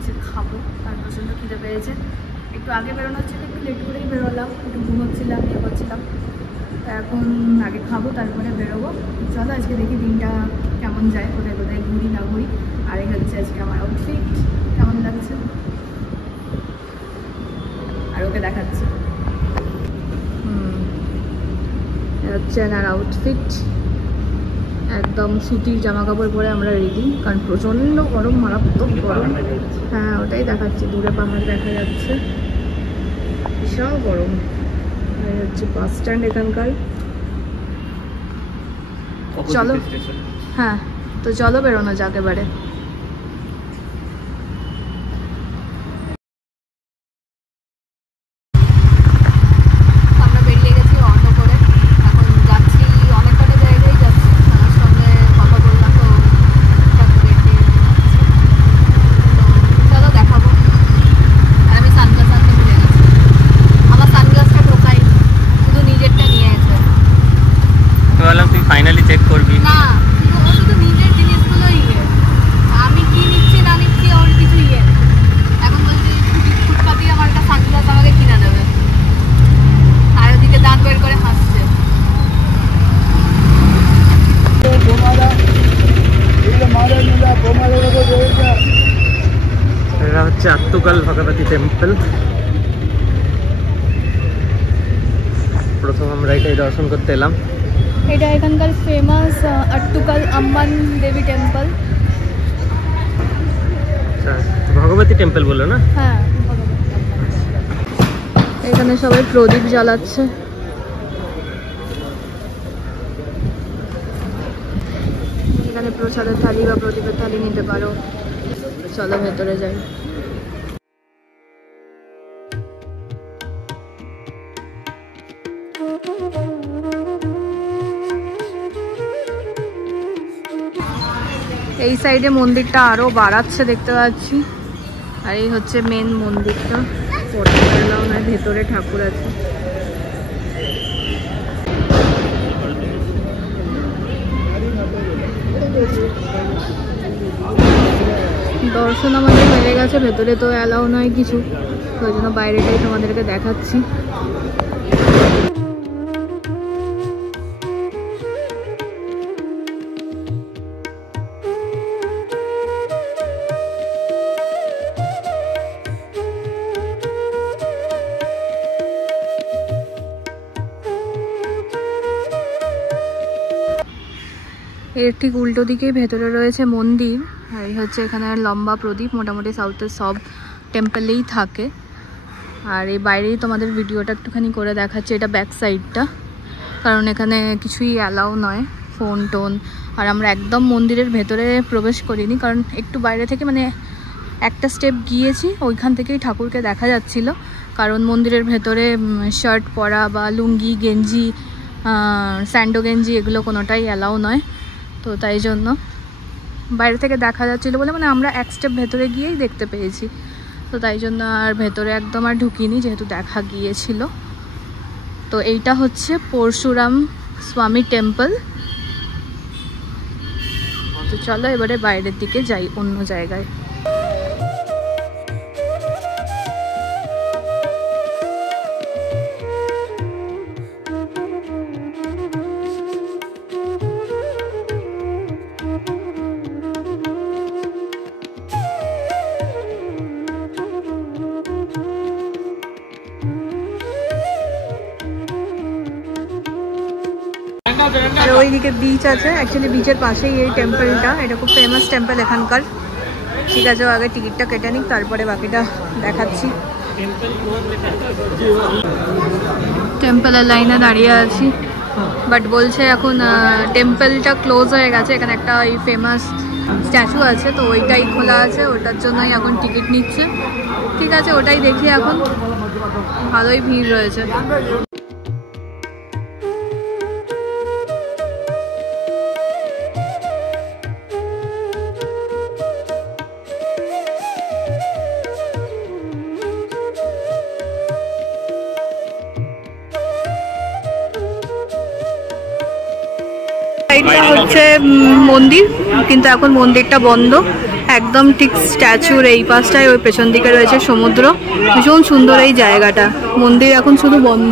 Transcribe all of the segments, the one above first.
হচ্ছে খাবো, আর প্রচণ্ড খিদে পেয়েছে। একটু আগে বেরোনো হচ্ছে, একটু লেট করেই বেরোলাম, একটু ঘুমোচ্ছিলাম, ইয়ে করছিলাম। তো এখন আগে খাবো, তারপরে বেরোবো। চলো আজকে দেখি দিনটা কেমন যায়, কোথায় কোথায় ঘুরি না ঘুরি। আর এই হচ্ছে আজকে আমার আউটফিট, কেমন লাগছে আর ওকে দেখাচ্ছি। হচ্ছে আমার আউটফিট, একদম সুতির জামা কাপড় পরে আমরা রেডি, কারণ প্রচণ্ড গরম, মারাত্মক গরম। হ্যাঁ ওটাই দেখাচ্ছি, দূরে পাহাড় দেখা যাচ্ছে, বিশাল গরম। আর হচ্ছে বাস স্ট্যান্ড এখানকার। চলো, হ্যাঁ তো চলো বেরোনো যাক এবারে। ফাইনালি চেক করবি না, ও শুধু নিজের জিনিসগুলোই আমি কি নিচ্ছি না নিচ্ছি ওর কিছু এখন বলছি ফুটপাতি আমার একটা সানগ্লাস আমাকে কিনে দেবে, আর ওদিকে দাঁত বের করে হাসছে। এটা হচ্ছে আত্তুকাল ভগবতী টেম্পল। প্রথম আমরা এটাই দর্শন করতে এলাম। এটা এখানকার ফেমাস আট্টুকাল আম্বান দেবী টেম্পল। ভগবতী টেম্পল বলো না? হ্যাঁ, এখানে সবাই প্রদীপ জ্বালাচ্ছে। এখানে প্রসাদের থালি বা প্রদীপের থালি নিতে পারো। চলো ভেতরে যাই। এই সাইডে মন্দিরটা আরো বাড়াচ্ছে দেখতে পাচ্ছি, আর এই হচ্ছে মেন মন্দিরটা। ভেতরে ঠাকুর আছে। দর্শন আমাদের হয়ে গেছে, ভেতরে তো অ্যালাউ নয় কিছু, ওই জন্য বাইরেটাই তোমাদেরকে দেখাচ্ছি। এর ঠিক উল্টো দিকেই ভেতরে রয়েছে মন্দির, আর এই হচ্ছে এখানে লম্বা প্রদীপ, মোটামুটি সাউথের সব টেম্পলেই থাকে। আর এই বাইরেই তোমাদের ভিডিওটা একটুখানি করে দেখাচ্ছে, এটা ব্যাক সাইডটা, কারণ এখানে কিছুই অ্যালাউ নয়, ফোন টোন। আর আমরা একদম মন্দিরের ভেতরে প্রবেশ করিনি, কারণ একটু বাইরে থেকে মানে একটা স্টেপ গিয়েছি, ওইখান থেকেই ঠাকুরকে দেখা যাচ্ছিল। কারণ মন্দিরের ভেতরে শার্ট পরা বা লুঙ্গি গেঞ্জি স্যান্ডো গেঞ্জি এগুলো কোনোটাই অ্যালাউ নয়, তো তাই জন্য বাইরে থেকে দেখা যাচ্ছিলো বলে মানে আমরা এক স্টেপ ভেতরে গিয়েই দেখতে পেয়েছি, তো তাই জন্য আর ভেতরে একদম আর ঢুকিনি, যেহেতু দেখা গিয়েছিল। তো এইটা হচ্ছে পরশুরাম স্বামী টেম্পল। তো চলো এবারে বাইরের দিকে যাই, অন্য জায়গায়। আর ওইদিকে বিচ আছে, অ্যাকচুয়ালি বিচের পাশেই এই টেম্পলটা, এটা খুব ফেমাস টেম্পল এখানকার। ঠিক আছে, আগে টিকিটটা কেটে নিক, তারপরে বাকিটা দেখাচ্ছি। টেম্পলের লাইনে দাঁড়িয়ে আছি, বাট বলছে এখন টেম্পলটা ক্লোজ হয়ে গেছে। এখানে একটা ওই ফেমাস স্ট্যাচু আছে, তো ওইটাই খোলা আছে, ওটার জন্যই এখন টিকিট নিচ্ছে। ঠিক আছে, ওটাই দেখি এখন। ভালোই ভিড় রয়েছে। হচ্ছে মন্দির, কিন্তু এখন মন্দিরটা বন্ধ। একদম ঠিক স্ট্যাচুর এই পাশটায় ওই পেছন দিকে রয়েছে সমুদ্র। ভীষণ সুন্দর এই জায়গাটা। মন্দির এখন শুধু বন্ধ।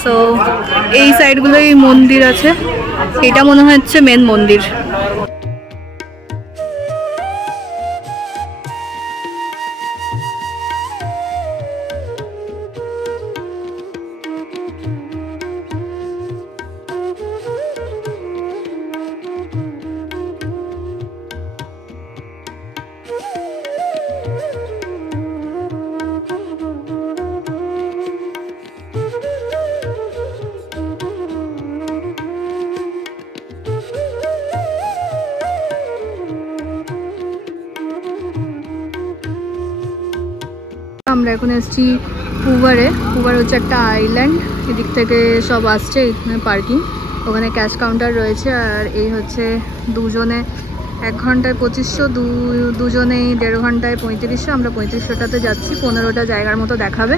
সো এই সাইডগুলোই মন্দির আছে। এটা মনে হচ্ছে মেন মন্দির। আমরা এখন এসেছি পুভারে। পুভার হচ্ছে একটা আইল্যান্ড। এদিক থেকে সব আসছে, এখানে পার্কিং, ওখানে ক্যাশ কাউন্টার রয়েছে। আর এই হচ্ছে দুজনে 1 ঘন্টায় 2500, দুজনেই 1.5 ঘন্টায় 3500। আমরা 3500টাতে যাচ্ছি। 15টা জায়গার মতো দেখাবে।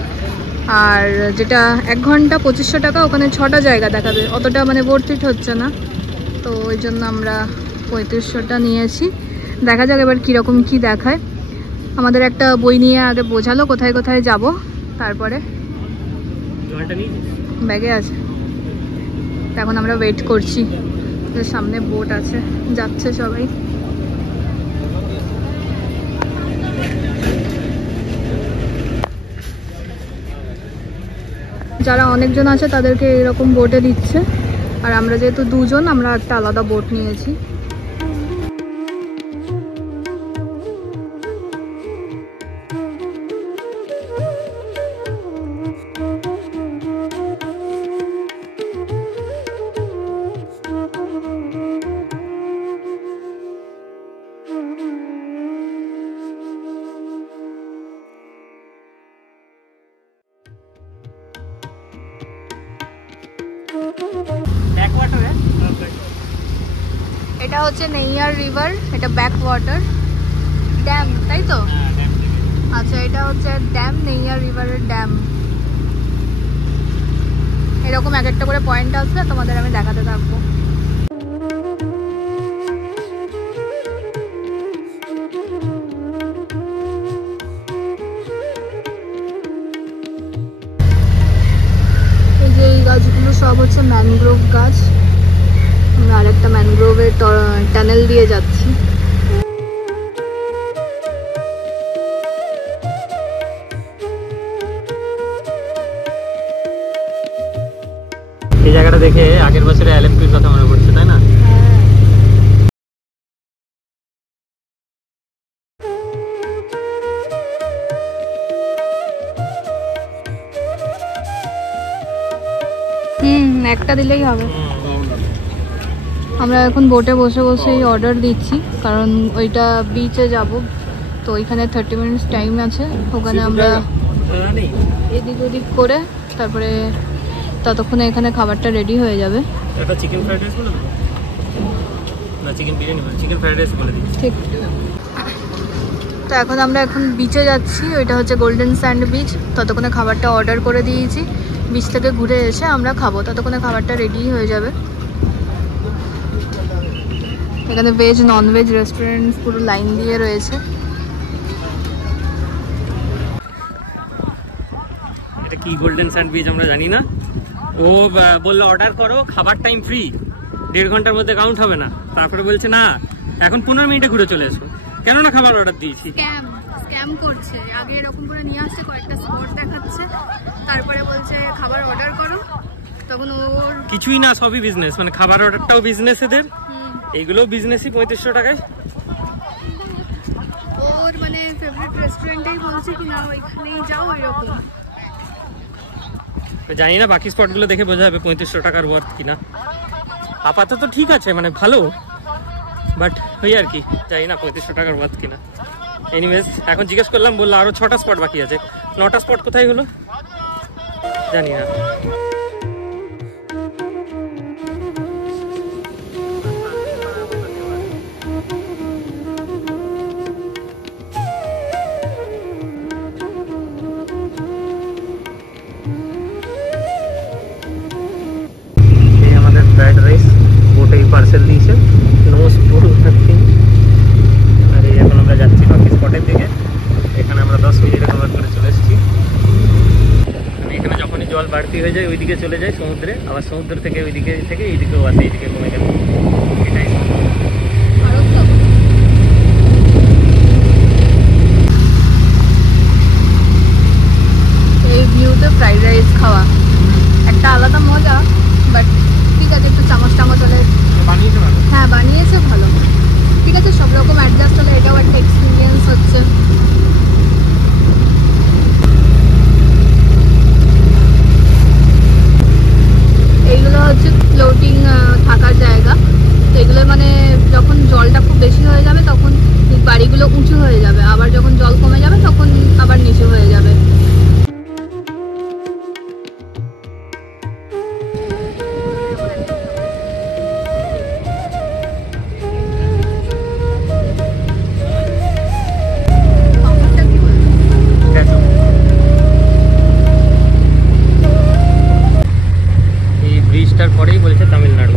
আর যেটা 1 ঘন্টা 2500 টাকা, ওখানে 6টা জায়গা দেখাবে। অতটা মানে ভর্তিট হচ্ছে না, তো ওই জন্য আমরা 3500টা নিয়েছি। দেখা যাক এবার কীরকম কী দেখায়। আমাদের একটা বই নিয়ে আগে বোঝালো কোথায় কোথায় যাব, তারপরে ব্যাগে আছে। এখন আমরা ওয়েট করছি। সামনে বোট আছে, যাচ্ছে সবাই। যারা অনেকজন আছে তাদেরকে এরকম বোটে দিচ্ছে। আর আমরা যেহেতু দুজন, আমরা একটা আলাদা বোট নিয়েছি। এটা হচ্ছে নেইয়ার রিভার, এটা ব্যাক ওয়াটার ড্যাম, তাই তো? আচ্ছা, এটা হচ্ছে ড্যাম, নেইয়ার রিভারের ড্যাম। এরকম এক একটা করে পয়েন্ট আসবে, তোমাদের আমি দেখাতে থাকবো। এই যে এই গাছগুলো সব হচ্ছে ম্যানগ্রোভ গাছ। আমরা আরেকটা ম্যানগ্রোভের টানেল দিয়ে যাচ্ছি। এই জায়গাটা দেখে আগের বছরে এলএমপির কথা মনে পড়ছে, তাই না? একটা দিলেই হবে। আমরা এখন বোটে বসে বসেই অর্ডার দিচ্ছি, কারণ ওইটা বিচে যাব, তো ওইখানে 30 মিনিটস টাইম আছে। ওখানে আমরা এদিক ওদিক করে তারপরে ততক্ষণে এখানে খাবারটা রেডি হয়ে যাবে। একটা চিকেন ফ্রাইড রাইস বলে দেবো না, চিকেন বিরিয়ানি বলে, চিকেন ফ্রাইড রাইস বলে দিচ্ছি। ঠিক। তো আমরা এখন বিচে যাচ্ছি। ওইটা হচ্ছে গোল্ডেন স্যান্ড বিচ। ততক্ষণে খাবারটা অর্ডার করে দিয়েছি। বিচ থেকে ঘুরে এসে আমরা খাবো, ততক্ষণে খাবারটা রেডি হয়ে যাবে। এখানে ভেজ নন ভেজ রেস্টুরেন্ট পুরো লাইন দিয়ে রয়েছে। এটা কি গোল্ডেন স্যান্ডউইচ আমরা জানি না। ও বললো অর্ডার করো, খাবার টাইম ফ্রি, 1.5 ঘন্টার মধ্যে কাউন্ট হবে না। তারপরে বলছে না, এখন 15 মিনিটে ঘুরে চলে এসো। কেননা খাবার অর্ডার দিয়েছি। স্ক্যাম করছে। আগে এরকম করে নিয়ে আসছে, কয়েকটা স্পট দেখাচ্ছে, তারপরে বলছে খাবার অর্ডার করো। তখন ওর কিছুই না, সবই বিজনেস। মানে খাবার অর্ডারটাও বিজনেস এদের, এইগুলোও বিজনেসই। 3500 টাকায় ওর মানে ফেভারিট রেস্টুরেন্টেই বলছে কি না ওইখানেই যাও, এরকম। জানি না, বাকি স্পটগুলো দেখে বোঝা যাবে 3500 টাকার ওয়ার্থ কিনা। আপাতত ঠিক আছে, মানে ভালো, বাট ওই আর কি, জানি না 3500 টাকার ওয়ার্থ কিনা। এনিওয়েজ, এখন জিজ্ঞেস করলাম, বললো আরো 6টা স্পট বাকি আছে। 9টা স্পট কোথায় হলো জানি না। এই আমাদের ফ্রাইড রাইস বোটেই পার্সেল দিয়েছে। No spoon nothing. ভর্তি হয়ে যায়, ওইদিকে চলে যায় সমুদ্রে, আবার সমুদ্র থেকে ওইদিকে থেকে এইদিকেও আসে, এইদিকে কমে গেল। এটাই এই ভিউতে ফ্রাইড রাইস খাওয়া একটা আলাদা মজা, বাট ঠিক আছে, একটু চামচ টামচ হলে বানিয়েছে ভালো। হ্যাঁ বানিয়েছে ভালো, ঠিক আছে, সব রকম অ্যাডজাস্ট হলে এটাও একটা এক্সপিরিয়েন্স হচ্ছে। এইগুলো হচ্ছে ফ্লোটিং থাকার জায়গা, তো এগুলো মানে যখন জলটা খুব বেশি হয়ে যাবে তখন বাড়িগুলো উঁচু হয়ে যাবে, আবার যখন জল কমে যাবে তখন আবার নিচু হয়ে যাবে। এই ব্রিজটার পরেই বলছে তামিলনাড়ু।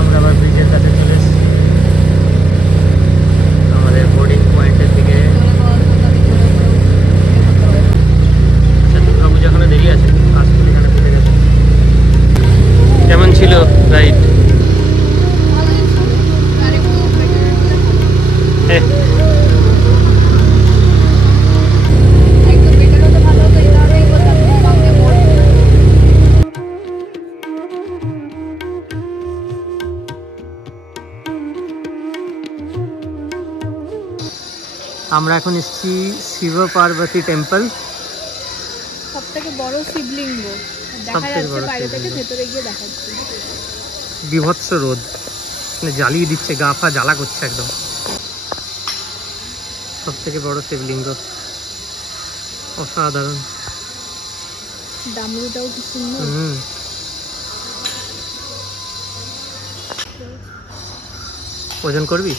আমরা আবার ব্রিজের কাছে চলে এসেছি, আমাদের বোর্ডিং পয়েন্টের দিকে। দুর্গাপূজা এখানে দেরি আছে, আসলে এখানে ফিরে গেছে। কেমন ছিল রাইড? আমরা এখন এসেছি শিব পার্বতী টেম্পল। সবথেকে বড় শিবলিঙ্গ দেখা সবথেকে যাচ্ছে বড় বাইরে থেকে, শিবলিঙ্গ। ভেতরে গিয়ে দেখাচ্ছি। বিভৎস রোদ, মানে জ্বালিয়ে দিচ্ছে, গা ফা জ্বালা করছে একদম। সব থেকে বড় শিবলিঙ্গ, অসাধারণ। ডামরুটাও কি সুন্দর। ওজন করবি?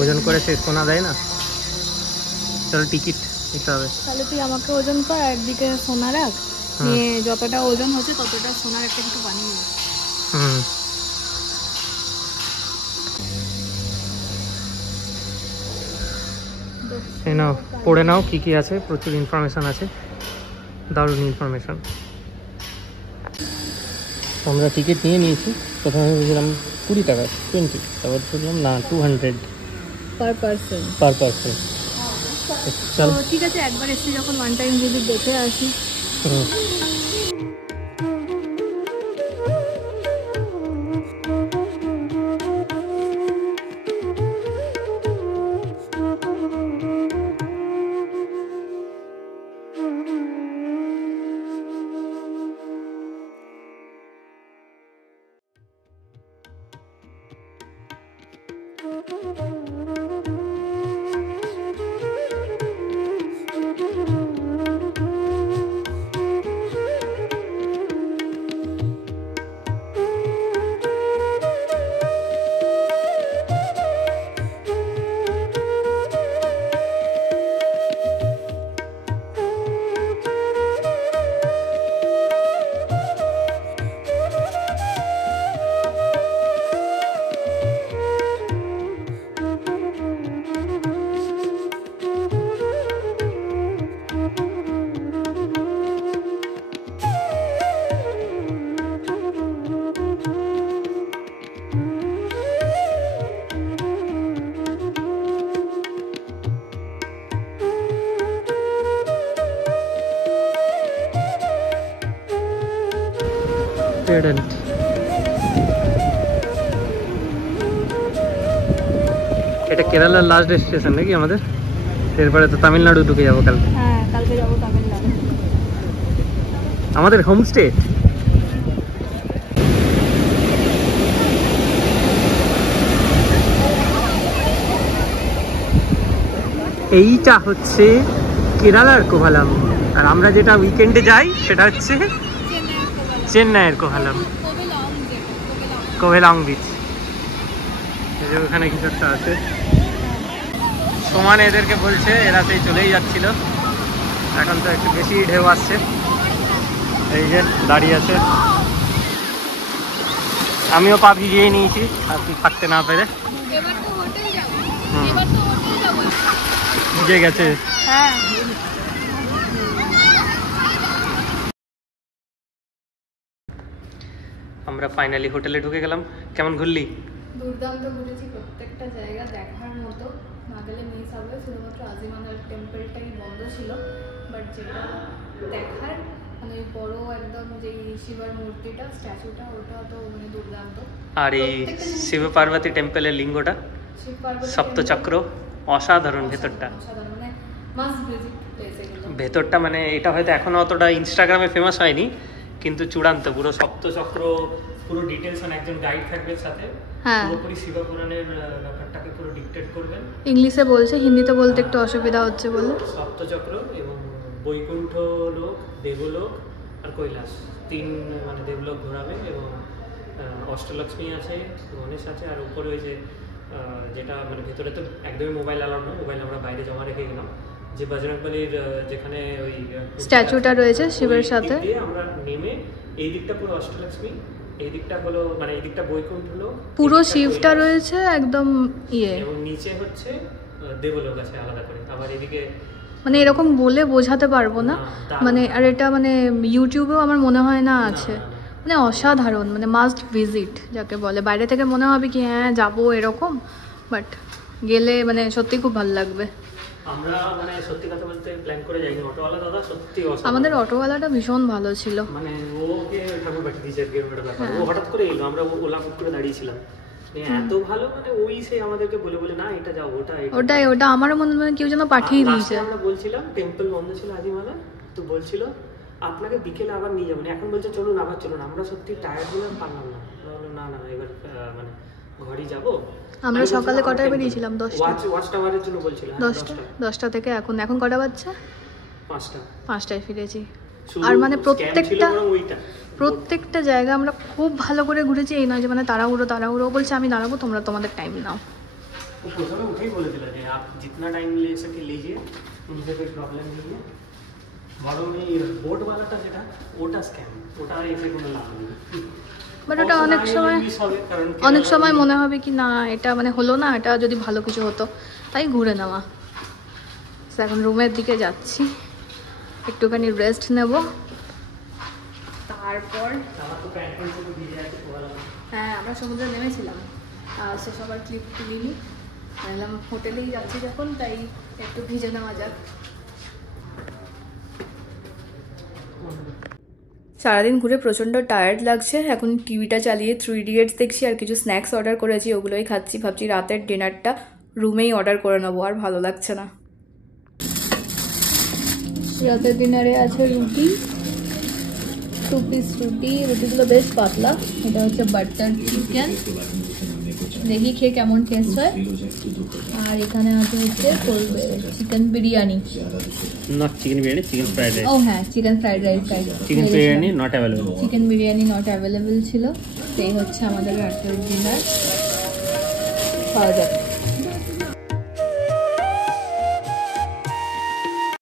ওজন করে সে সোনা দেয় না, চলো টিকিট নিতে হবে। তাহলে তুই আমাকে ওজন কর, একদিকে সোনা রাখ, নিয়ে যতটা ওজন হচ্ছে ততটা সোনার একটা কিছু বানিয়ে নে। এই নাও, পড়ে নাও কি কি আছে, প্রচুর ইনফরমেশন আছে, দারুণ ইনফরমেশন। আমরা টিকিট নিয়ে নিয়েছি, প্রথমে বুঝলাম 20 টাকা, 20, তারপর বুঝলাম না 200 পার পারসন। চল ঠিক আছে, একবার এসে যখন ওয়ান টাইম যদি দেখে আসি। Trident। এটা কেরালার লাস্ট স্টেশন নাকি আমাদের? এরপরে তো তামিলনাড়ু ঢুকে যাবো কালকে। হ্যাঁ, কালকে যাবো তামিলনাড়ু। আমাদের হোমস্টে। এইটা হচ্ছে কেরালার কোভালাম, আর আমরা যেটা উইকেন্ডে যাই সেটা হচ্ছে চেন্নাইয়ের কোভালাম, কোভেলং বিচ। ওখানে কিছু একটা আছে। সমান এদেরকে বলছে, এরা সেই চলেই যাচ্ছিল। এখন তো একটু বেশি ঢেউ আসছে, এই যে দাঁড়িয়ে আছে। আমিও পা ভিজিয়ে নিয়েছি থাকতে না পেরে। ভিজে গেছে। হ্যাঁ আমরা ফাইনালি হোটেলে ঢুকে গেলাম। কেমন ঘুরলি? দুর্দান্ত ঘুরেছি, প্রত্যেকটা জায়গা দেখার মতো, না গেলে মিস হবে। শুধুমাত্র আজিমানার টেম্পলটাই বন্ধ ছিল, বাট যেটা দেখার মানে বড় একদম যে শিবার মূর্তিটা, স্ট্যাচুটা, ওটা তো মানে দুর্দান্ত। আর এই শিব পার্বতী টেম্পলের লিঙ্গটা, শিব পার্বতী সপ্তচক্র, অসাধারণ। ভেতরটা অসাধারণ, মানে মাস্ট ভিজিট প্লেস এগুলো। ভেতরটা মানে এটা হয়তো এখনো অতটা ইনস্টাগ্রামে ফেমাস হয়নি, কিন্তু চূড়ান্ত পুরো সপ্তচক্র পুরো ডিটেলস, মানে একজন গাইড থাকবে সাথে, পুরোপুরি শিবপুরাণের ব্যাপারটাকে পুরো ডিকটেট করবেন। ইংলিশে বলছে, হিন্দিতে বলতে একটু অসুবিধা হচ্ছে বলে। সপ্তচক্র এবং বৈকুণ্ঠ লোক, দেবলোক আর কৈলাস, 3 মানে দেবলোক ঘোরাবে। এবং অষ্টলক্ষ্মী আছে, গণেশ আছে, আর উপরে ওই যে যেটা মানে ভেতরে তো একদমই মোবাইল অ্যালাউড না, মোবাইল আমরা বাইরে জমা রেখে গেলাম। যে বজরংবলীর যেখানে ওই স্ট্যাচুটা রয়েছে শিবের সাথে, আমরা নেমে এই দিকটা পুরো অষ্টলক্ষ্মী, এই দিকটা হলো মানে এই দিকটা বৈকুণ্ঠ লোক, পুরো শিবটা রয়েছে একদম ইয়ে, এবং নিচে হচ্ছে দেবলোক আছে আলাদা করে। আবার এদিকে মানে এরকম বলে বোঝাতে পারবো না মানে। আর এটা মানে ইউটিউবেও আমার মনে হয় না আছে, মানে অসাধারণ, মানে মাস্ট ভিজিট যাকে বলে। বাইরে থেকে মনে হবে কি হ্যাঁ যাবো এরকম, বাট গেলে মানে সত্যি খুব ভালো লাগবে। আমরা মানে সত্যি কথা বলতে প্ল্যান করে যাইনি, অটোওয়ালা দাদা সত্যি আমাদের অটোওয়ালাটা ভীষণ ভালো ছিল, মানে ওকে ঠাকুর পাঠিয়ে দিয়েছে আর কি, ওটা ব্যাপার। ও হঠাৎ করে এলো, আমরা ওলা বুক করে দাঁড়িয়েছিলাম, এত ভালো মানে ওই সে আমাদেরকে বলে বলে না এটা যাও ওটাই আমারও মনে হয় কেউ যেন পাঠিয়ে দিয়েছে। আমরা বলছিলাম টেম্পল বন্ধ ছিল আজিমালা, তো বলছিল আপনাকে বিকেলে আবার নিয়ে যাবেন, এখন বলছে চলুন আবার চলুন। আমরা সত্যি টায়ার্ড হলে পারলাম না, না না এবার মানে ঘরই যাবো। আমরা সকালে কটায় বেরিয়েছিলাম? 10টা। ওয়াচ টাওয়ারের জন্য বলছিলাম 10টা থেকে এখন কটা বাজছে? 5টায় ফিরেছি। আর মানে প্রত্যেকটা জায়গা আমরা খুব ভালো করে ঘুরেছি, এই নয় যে মানে তাড়াহুড়ো বলছে আমি দাঁড়াবো, তোমরা তোমাদের টাইম নাও। वो प्रथम उठे बोले थे कि आप जितना टाइम ले सके लीजिए, उनसे कोई प्रॉब्लम नहीं है। বড় এই বোর্ড वालाটা যেটা ওটা স্ক্যাম, ওটা এসে কোনো লাভ নেই। বাট ওটা অনেক সময় মনে হবে কি না এটা মানে হলো না, এটা যদি ভালো কিছু হতো, তাই ঘুরে নেওয়া। এখন রুমের দিকে যাচ্ছি, একটুখানি রেস্ট নেব, তারপর হ্যাঁ আমরা সমুদ্রে নেমেছিলাম, সে সবার ক্লিপ তুলিনি, ভাবলাম হোটেলেই যাচ্ছি যখন তাই একটু ভিজে নেওয়া যাক। সারাদিন ঘুরে প্রচণ্ড টায়ার্ড লাগছে, এখন টিভিটা চালিয়ে 3 ইডিয়টস দেখছি আর কিছু স্ন্যাক্স অর্ডার করেছি, ওগুলোই খাচ্ছি। ভাবছি রাতের ডিনারটা রুমেই অর্ডার করে নেবো, আর ভালো লাগছে না। রাতের ডিনারে আছে রুটি, 2 পিস রুটি, রুটিগুলো বেশ পাতলা। এটা হচ্ছে বাটার চিকেন, দেখি খেয়ে কেমন টেস্ট হয়। আর এখানে আছে হচ্ছে chicken biryani, not chicken biryani, chicken fried rice. ও হ্যাঁ chicken fried rice, chicken biryani not available, chicken biryani not available ছিল। এই হচ্ছে আমাদের রাতের ডিনার, খাওয়া যাক।